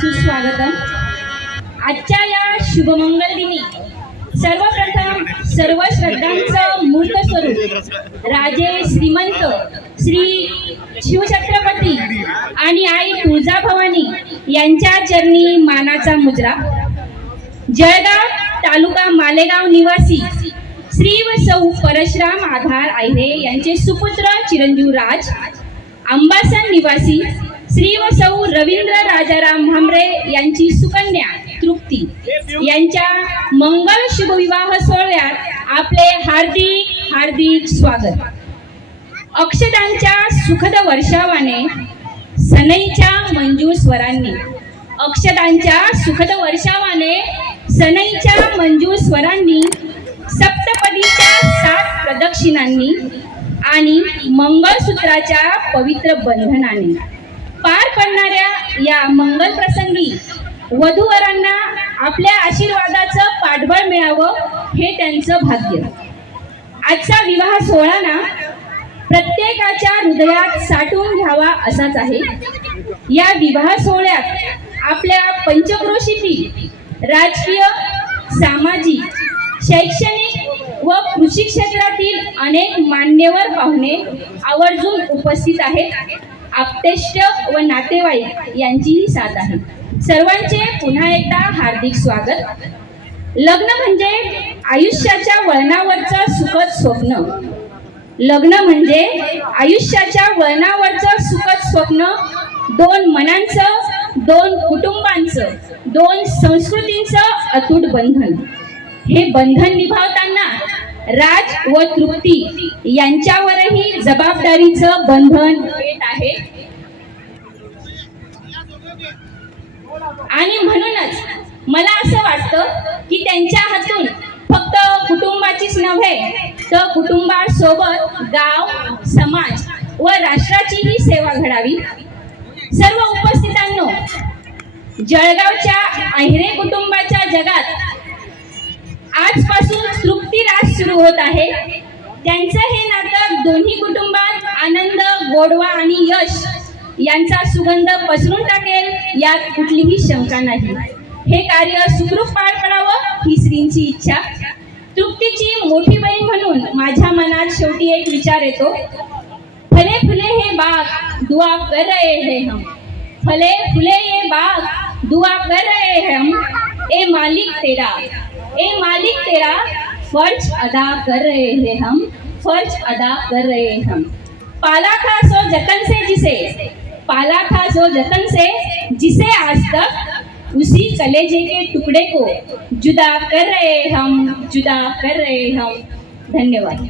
सुस्वागतम आजच्या या शुभमंगल दिनी सर्वप्रथम सर्व श्रद्धांचं मूर्त स्वरूप राजे श्रीमंत श्री शिवछत्रपती आणि आई तुळजाभवानी यांच्या चरणी मानाचा मुजरा. जळगाव तालुका मालेगाव निवासी श्री व सौ परशुराम आधार आहिरे यांचे सुपुत्र चिरंजीव राज अंबासन निवासी श्री व सौ रवींद्र राजाराम भांबरे यांची सुकन्या तृप्ती. यांच्या मंगल शुभविवाह सोहळ्यात आपले हार्दिक हार्दिक स्वागत. अक्षतांच्या सुखद वर्षावाने सनईच्या मंजूर स्वरांनी. अक्षतांच्या सुखद वर्षावाने सनईच्या मंजूर स्वरांनी सप्तपदीच्या सात प्रदक्षिणांनी आणि मंगळसूत्राच्या पवित्र बंधनाने. पार पडणाऱ्या या मंगल प्रसंगी वधूवरांना आपल्या आशीर्वादाचं पाठबळ मिळावं हे त्यांचं भाग्य. आजचा विवाह सोहळा ना प्रत्येकाच्या हृदयात साठवून घ्यावा असाच आहे. या विवाह सोहळ्यात आपल्या पंचक्रोशीतील राजकीय सामाजिक शैक्षणिक व कृषी क्षेत्रातील अनेक मान्यवर पाहुणे आवर्जून उपस्थित आहेत. आपतेष्ट व नातेवाईक यांचीही साथ आहे. सर्वांचे पुन्हा एकदा हार्दिक स्वागत. लग्न म्हणजे आयुष्याच्या वळणावरचं सुखद स्वप्न. लग्न म्हणजे आयुष्याच्या वळणावरचं सुखद स्वप्न. दोन मनांचं दोन कुटुंबांचं दोन संस्कृतींचं अतूट बंधन. हे बंधन निभावताना राज व तृप्ती यांच्यावरही जबाबदारीचं बंधन येत आहे. आणि म्हणूनच मला असं वाटतं की त्यांच्या हातून फक्त कुटुंबाचीच नव्हे तर कुटुंबासोबत गाव समाज व राष्ट्राचीही सेवा घडावी. सर्व उपस्थितांनो जळगावच्या अहिरे कुटुंबाच्या जगात आजपासून तृप्ती रास सुरू होत आहे. त्यांचं हे नातं दोन्ही कुटुंबात आनंद गोडवा आणि यश यांचा सुगंध पसरून टाकेल यात कुठलीही शंका नाही. हे कार्य सुखरूप पार पडावं ही श्रींची इच्छा. तृप्तीची मोठी बहीण म्हणून माझ्या मनात शेवटी एक विचार येतो. फले फुले हे बाग दुआ कर रहे है हम. फले फुले ये बाग दुआ कर रहे हैं हम. ए मालिक तेरा ए मालिक तेरा फर्ज अदा कर रहे हैं हम फर्ज अदा कर रहे हैं हम. पाला था सो जतन से जिसे पाला था जो जतन से, जिसे आज तक उसी कलेजे के टुकड़े को जुदा कर रहे हम, जुदा कर रहे हम। धन्यवाद।